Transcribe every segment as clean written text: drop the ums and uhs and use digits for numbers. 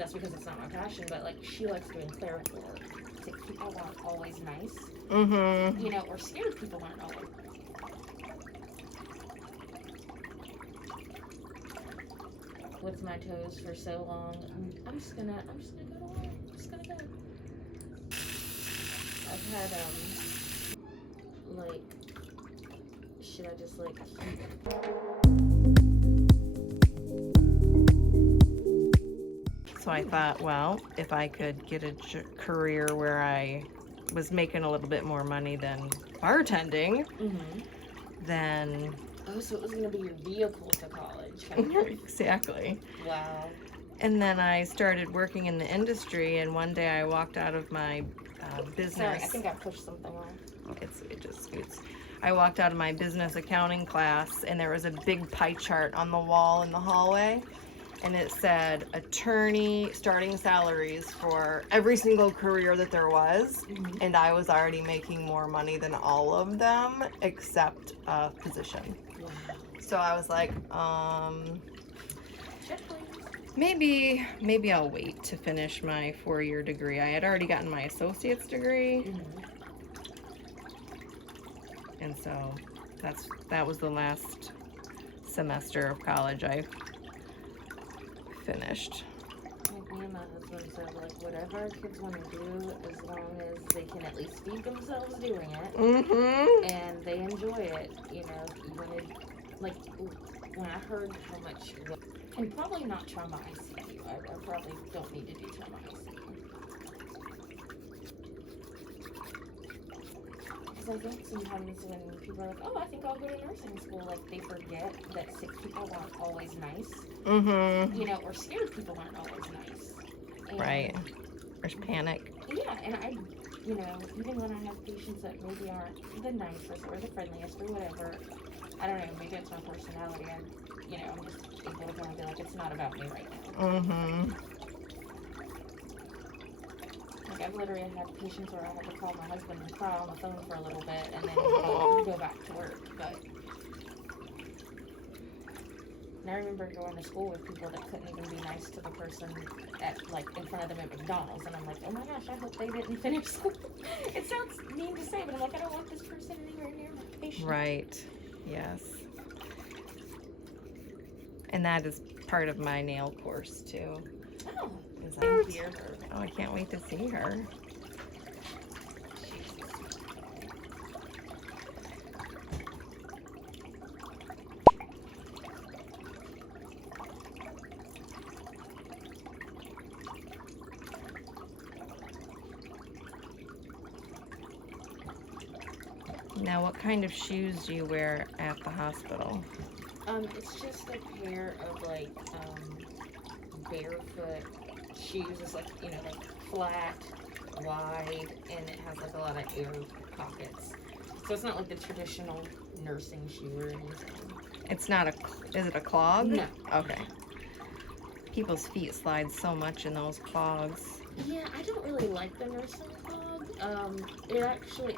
that's because it's not my passion, but like she likes doing clerical work. Sick people aren't always nice. You know, or scared people aren't always. With my toes for so long, I'm just gonna go away. I'm just gonna go. I've had like, should I just like keep? So I thought, well, if I could get a career where I was making a little bit more money than bartending, then... Oh, so it was going to be your vehicle to college. Exactly. Wow. And then I started working in the industry, and one day I walked out of my business... Sorry, I think I pushed something on. It just scoots. I walked out of my business accounting class, and there was a big pie chart on the wall in the hallway. And it said attorney starting salaries for every single career that there was. And I was already making more money than all of them except a position. Wow. So I was like, maybe I'll wait to finish my 4-year degree. I had already gotten my associate's degree. And so that was the last semester of college I finished. Like me and my husband said, like, whatever our kids want to do, as long as they can at least feed themselves doing it, and they enjoy it, you know, when I heard how much, and probably not trauma ICU, I probably don't need to do trauma ICU. Because I think sometimes when people are like, oh, I think I'll go to nursing school, like, they forget that sick people aren't always nice. You know, or scared people aren't always nice. And right. There's panic. Yeah, and you know, even when I have patients that maybe aren't the nicest or the friendliest or whatever, I don't know, maybe it's my personality. I'm just able to go and be like, it's not about me right now. Like, I've literally had patients where I had to call my husband and cry on the phone for a little bit and then go back to work, but... And I remember going to school with people that couldn't even be nice to the person in front of them at McDonald's, and I'm like, oh my gosh, I hope they didn't finish school. It sounds mean to say, but I'm like, I don't want this person anywhere near my patient. Right. Yes. And that is part of my nail course too. Oh, I can't wait to see her. Now, what kind of shoes do you wear at the hospital? It's just a pair of like barefoot shoes. It's like, you know, like flat, wide, and it has like a lot of air pockets. So it's not like the traditional nursing shoe or anything. It's not is it a clog? No. Okay. People's feet slide so much in those clogs. Yeah, I don't really like the nursing clog.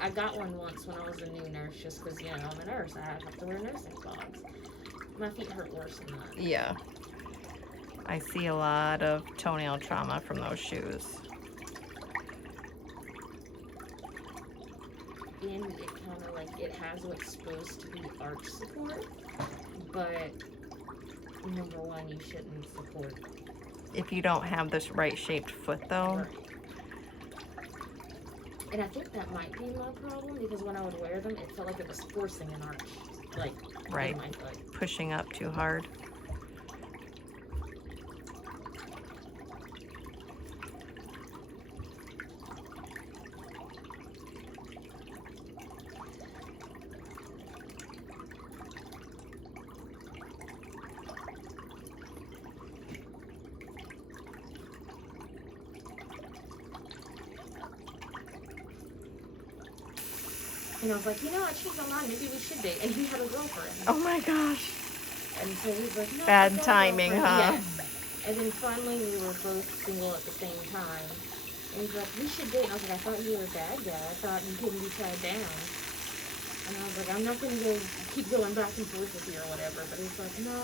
I got one once when I was a new nurse, just because, you know, I'm a nurse. I have to wear nursing clogs. My feet hurt worse than that. Yeah. I see a lot of toenail trauma from those shoes. And it kind of like, it has what's supposed to be arch support, but number one, you shouldn't support. If you don't have this right shaped foot though. Right. And I think that might be my problem, because when I would wear them, it felt like it was forcing an arch, like, right. in my foot. Pushing up too hard. And I was like, you know, I changed my mind. Maybe we should date. And he had a girlfriend. Oh my gosh. And so he was like, no. Bad timing, huh? Yes. And then finally we were both single at the same time. And he's like, we should date. And I was like, I thought you were a bad guy. I thought you couldn't be tied down. And I was like, I'm not going to keep going back and forth with you or whatever. But he's like, no,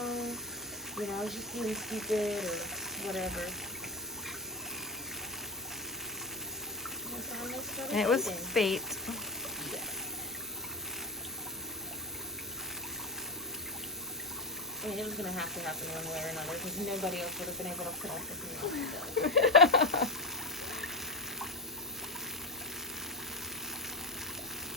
you know, I was just being stupid or whatever. That's when they started And it was dating. fate. Yes. I mean, it was gonna have to happen one way or another because nobody else would have been able to put up with me like he does.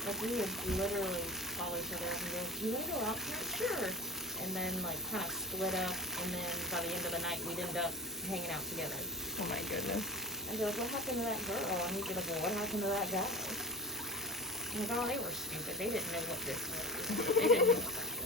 Like, we would literally call each other up and go, "You wanna go out tonight?" "Sure." And then, like, kind of split up, and then by the end of the night, we'd end up hanging out together. Oh my goodness. And they're like, "What happened to that girl?" And he'd be like, "Well, what happened to that guy?" I'm like, "Oh, they were stupid. They didn't know what this was. They didn't know what that was."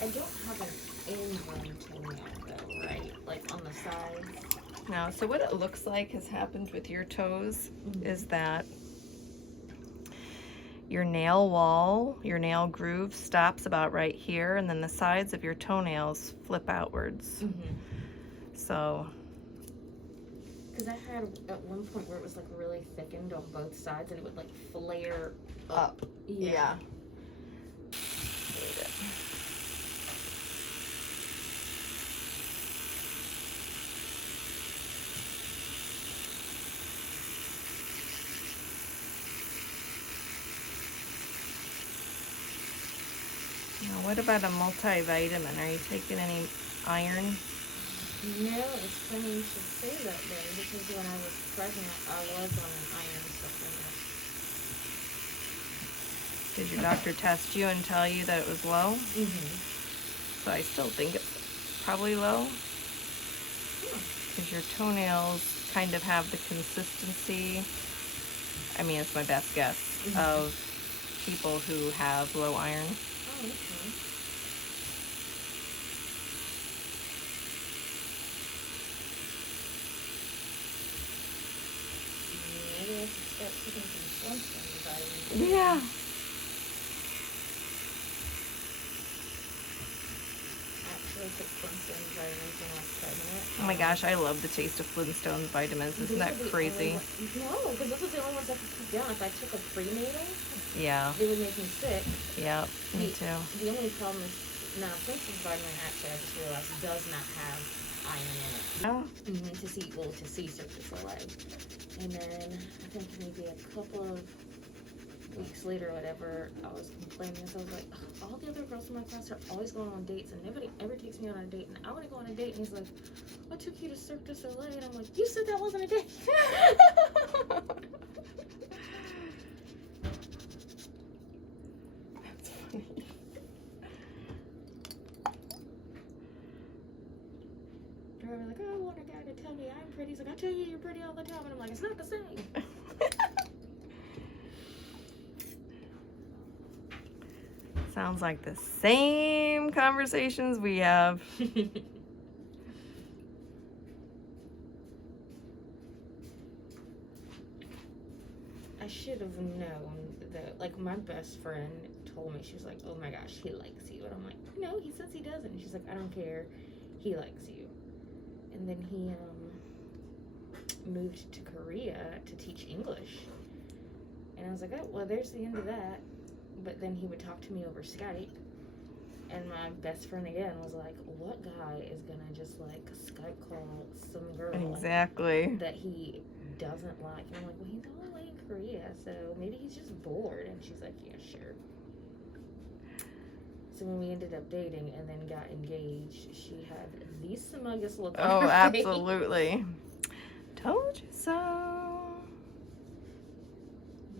I don't have an ingrown toenail, though, right? Like, on the sides. Now, so what it looks like has happened with your toes is that your nail wall, your nail groove stops about right here, and then the sides of your toenails flip outwards. So, Because I had at one point where it was like really thickened on both sides and it would like flare up. Yeah. Now, what about a multivitamin? Are you taking any iron? No, it's funny you should say that though, because when I was pregnant, I was on an iron supplement. Did your doctor test you and tell you that it was low? So I still think it's probably low. Because your toenails kind of have the consistency, I mean, it's my best guess, of people who have low iron. Oh, okay. Maybe I should start taking some sunshine vitamins. Yeah. Actually took sunshine vitamins when I was pregnant. Oh my gosh, I love the taste of Flintstones vitamins. Isn't that crazy? No, because those are the only ones I could keep down. If I took a prenatal, Yeah. it would make me sick. Yep, me too. The only problem is, now, Flintstones vitamin actually, I just realized, does not have iron in it. Oh. To see surface LA. And then I think maybe a couple of weeks later or whatever, I was complaining. So I was like, all the other girls in my class are always going on dates and nobody ever takes me on a date. And I want to go on a date. And he's like, I took you to Cirque du Soleil. And I'm like, you said that wasn't a date. That's funny. Or I'm like, oh, I want a guy to tell me I'm pretty. He's like, I tell you you're pretty all the time. And I'm like, it's not the same. Sounds like the same conversations we have. I should have known that, like, my best friend told me, she was like, oh my gosh, he likes you. And I'm like, no, he says he doesn't. And she's like, I don't care. He likes you. And then he moved to Korea to teach English. And I was like, oh, well, there's the end of that. But then he would talk to me over Skype. And my best friend again was like, what guy is going to just, like, Skype call some girl Exactly. that he doesn't like? And I'm like, well, he's all the way in Korea, so maybe he's just bored. And she's like, yeah, sure. So when we ended up dating and then got engaged, she had the smuggest look on her face. Absolutely. Told you so. I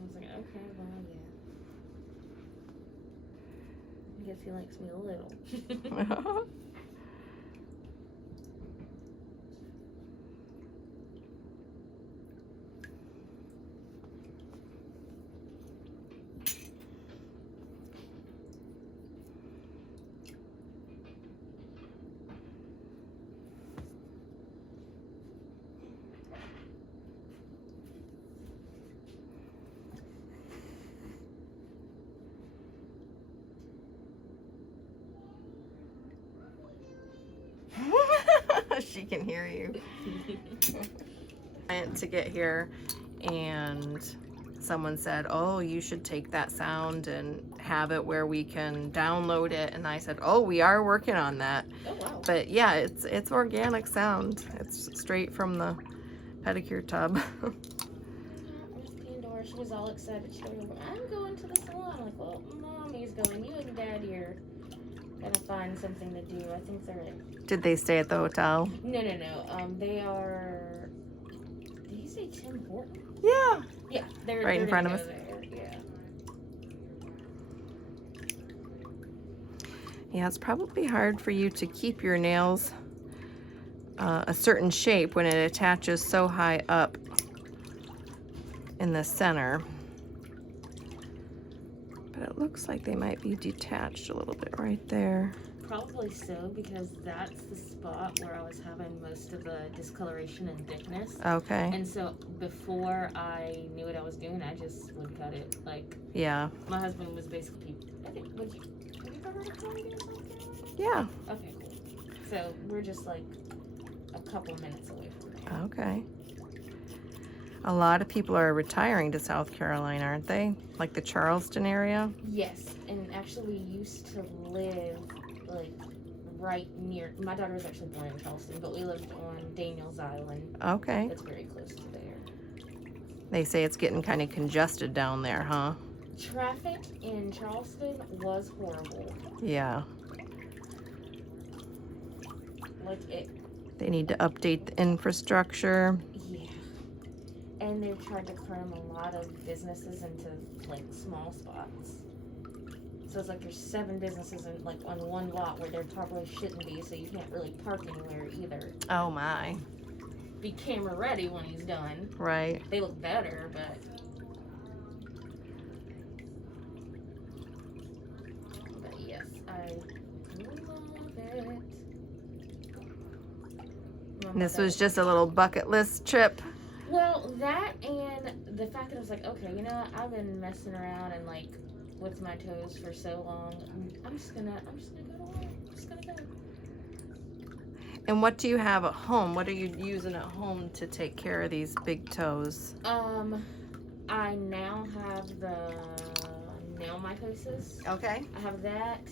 was like, okay, well, yeah. I guess he likes me a little. she can hear you. To get here, and someone said, oh, you should take that sound and have it where we can download it, and I said, oh, we are working on that. Oh, wow. But yeah, it's organic sound. It's straight from the pedicure tub. Miss Pandora, she was all excited. She told me, I'm going to the salon. I'm like, well, Mommy's going. You and Daddy are gonna find something to do. I think they're in. Did they stay at the hotel? No. They are. Did you say Tim Hortons? Yeah. Yeah, they're Right in front of us. there. Yeah. Yeah, it's probably hard for you to keep your nails a certain shape when it attaches so high up in the center. But it looks like they might be detached a little bit right there. Probably so, because that's the spot where I was having most of the discoloration and thickness. Okay. And so before I knew what I was doing, I just would cut it. Like, Yeah. my husband was basically, I think, have you ever heard of CAREGIVERS? Yeah. Okay, cool. So we're just like a couple minutes away from there. Okay. A lot of people are retiring to South Carolina, aren't they? Like the Charleston area? Yes, and actually we used to live like right near, my daughter was actually born in Charleston, but we lived on Daniels Island. Okay. That's very close to there. They say it's getting kind of congested down there, huh? Traffic in Charleston was horrible. Yeah. Like it. They need to update the infrastructure. Yeah. And they've tried to cram a lot of businesses into like small spots. So it's like there's 7 businesses in like on one lot where there probably shouldn't be, so you can't really park anywhere either. Oh my. Be camera ready when he's done. Right. They look better, but yes, I love it. And this was just a little bucket list trip. Well, that and the fact that I was like, okay, you know what? I've been messing around and like with my toes for so long. I'm just gonna go to work. I'm just gonna go. And what do you have at home? What are you using at home to take care of these big toes? I now have the nail mitosis. Okay. I have that,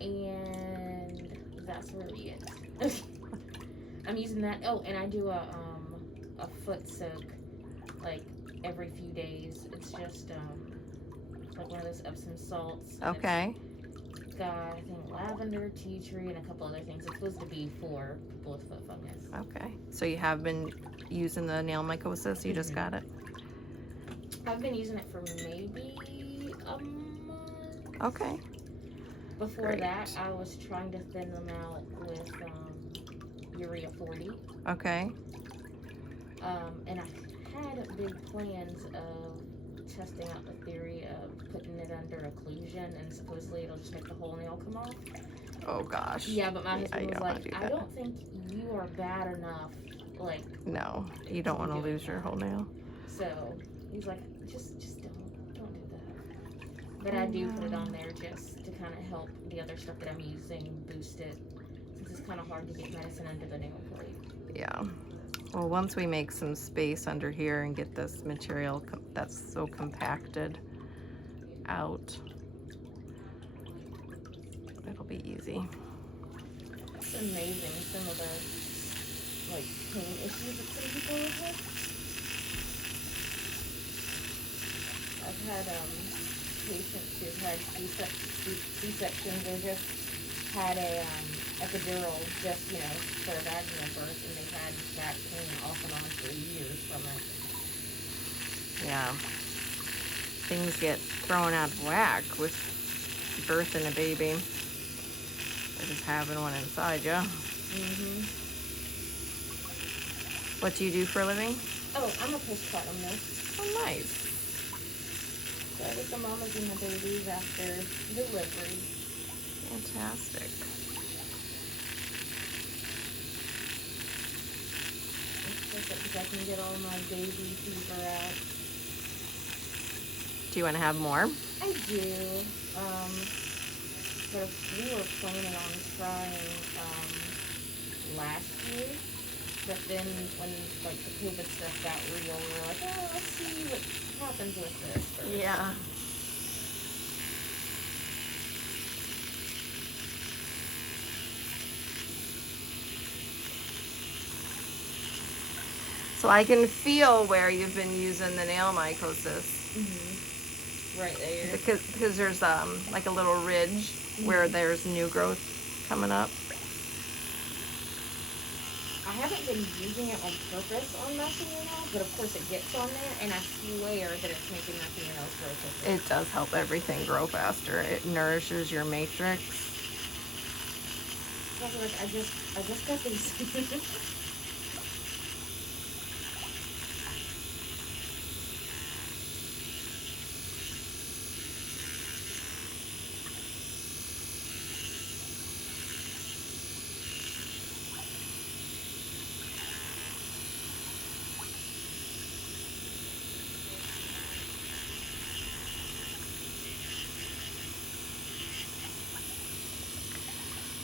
and that's really it. I'm using that. Oh, and I do a foot soak like every few days. It's just like one of those Epsom salts. Okay. It's got, I think, lavender, tea tree, and a couple other things. It's supposed to be for people with foot fungus. Okay. So you have been using the nail mycosis? You just got it? I've been using it for maybe a month. Okay. Before Great. that, I was trying to thin them out with Urea 40. Okay. And I had big plans of testing out the theory of putting it under occlusion, and supposedly it'll just make the whole nail come off. Oh gosh. Yeah, but my husband was like, do I don't think you are bad enough. Like, no, you don't want to lose your whole nail. so he's like, just don't do that. But I do put it on there just to kind of help the other stuff that I'm using boost it, since it's kind of hard to get medicine under the nail plate. Yeah. Well, once we make some space under here and get this material that's so compacted out, it'll be easy. It's amazing some of the like pain issues that some people have. I've had patients who've had C-sections or just had a epidural just, you know, for a vaginal birth, and they've had back pain off and on for years from it. Yeah. Things get thrown out of whack with birthing a baby. Or just having one inside you. Mm-hmm. What do you do for a living? Oh, I'm a postpartum nurse. Oh, nice. So I get the mamas and the babies after delivery. Fantastic. Because I can get all my baby fever out. Do you want to have more? I do. But we were planning on trying last year. But then when like the COVID stuff got real, we were like, oh, let's see what happens with this first. Yeah. So I can feel where you've been using the nail mycosis. Right there. Because there's like a little ridge where there's new growth coming up. I haven't been using it on purpose on my fingernails, but of course it gets on there, and I swear that it's making my fingernails grow quicker. It does help everything grow faster. It nourishes your matrix. I was like, I just got these.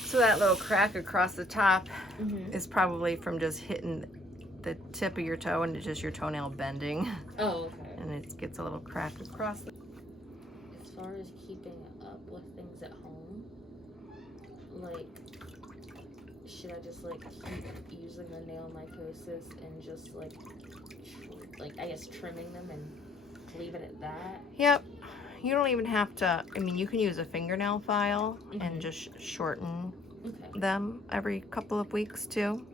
So that little crack across the top is probably from just hitting the tip of your toe and it's just your toenail bending. Oh, okay. And it gets a little crack across the... As far as keeping up with things at home, like, should I just like keep using the nail mycosis and just like I guess trimming them and leave it at that? Yep. You don't even have to, I mean, you can use a fingernail file and just shorten them every couple of weeks too.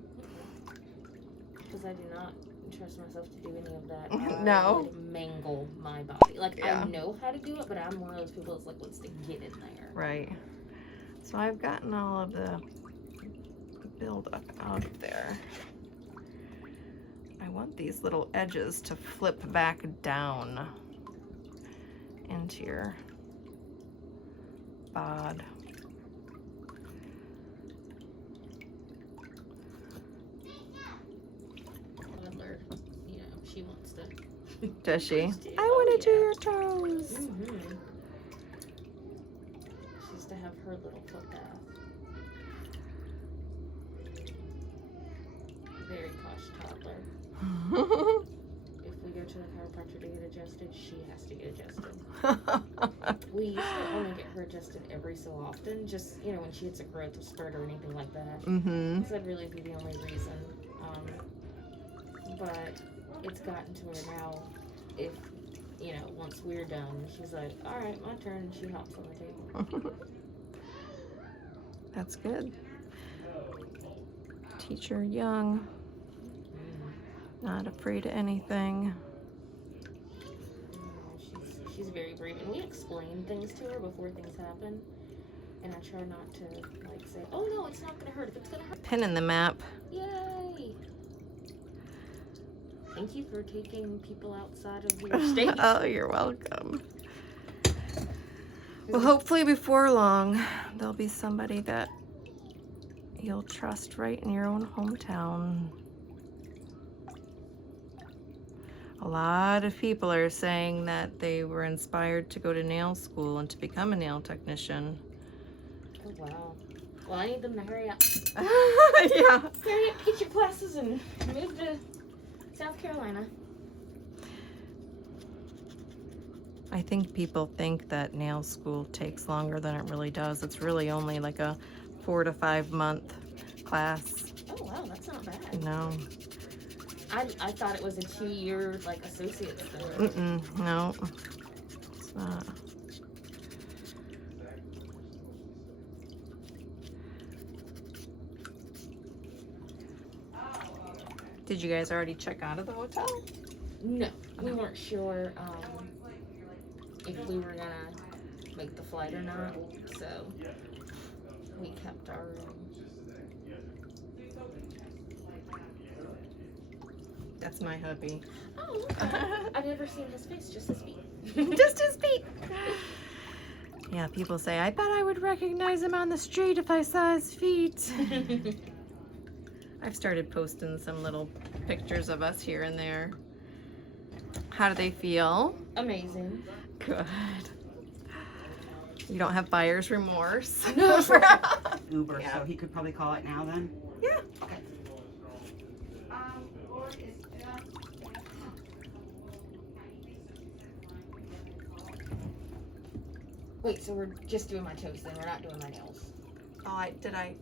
Because I do not trust myself to do any of that. No. I would mangle my body. Like, I know how to do it, but I'm one of those people that's like, wants to get in there. Right. So I've gotten all of the buildup out of there. I want these little edges to flip back down into your bod. Toddler, you know, she wants to. Does she? I want to do your toes. She used to have her little footbath. Very posh toddler. If we go to the chiropractor to get adjusted, she has to get adjusted. We used to only get her adjusted every so often, just, you know, when she hits a growth spurt or anything like that. So that'd really be the only reason. But it's gotten to where now, if, you know, once we're done, she's like, all right, my turn, and she hops on the table. That's good. Teach her young. Not afraid of anything. She's very brave, and we explain things to her before things happen. And I try not to like say, "Oh no, it's not gonna hurt. If it's gonna hurt." Pin in the map. Yay! Thank you for taking people outside of your state. Oh, you're welcome. Well, hopefully before long, there'll be somebody that you'll trust right in your own hometown. A lot of people are saying that they were inspired to go to nail school and to become a nail technician. Oh, wow. Well, I need them to hurry up. Yeah. Hurry up, get your classes, and move to South Carolina. I think people think that nail school takes longer than it really does. It's really only like a 4 to 5 month class. Oh, wow, that's not bad. No. I thought it was a 2-year, like, associate's thing. No. It's not. Did you guys already check out of the hotel? No. We weren't sure if we were gonna make the flight or not, so we kept our room. That's my hubby. Oh, okay. I've never seen his face, just his feet. Just his feet. Yeah, people say, I bet I would recognize him on the street if I saw his feet. I've started posting some little pictures of us here and there. How do they feel? Amazing. Good. You don't have buyer's remorse. Uber, Yeah. so he could probably call it now then? Yeah. Okay. Wait, so we're just doing my toes then? We're not doing my nails? Oh,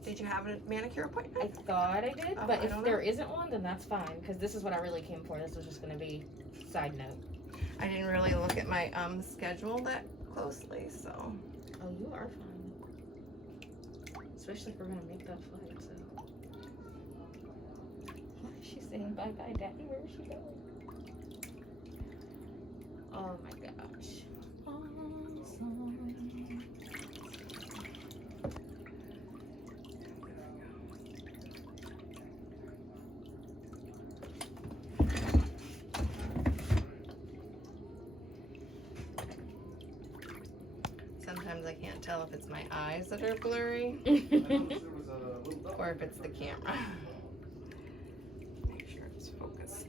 did you have a manicure I appointment? thought I did, Oh, but I if don't there know. isn't one, then that's fine. Because this is what I really came for. This was just going to be side note. I didn't really look at my schedule that closely, so. Oh, you are fine. Especially if we're going to make that flight, so. She's saying bye-bye, Daddy. Where is she going? Oh, my gosh. Awesome. Sometimes I can't tell if it's my eyes that are blurry or if it's the camera. Make sure it's focused.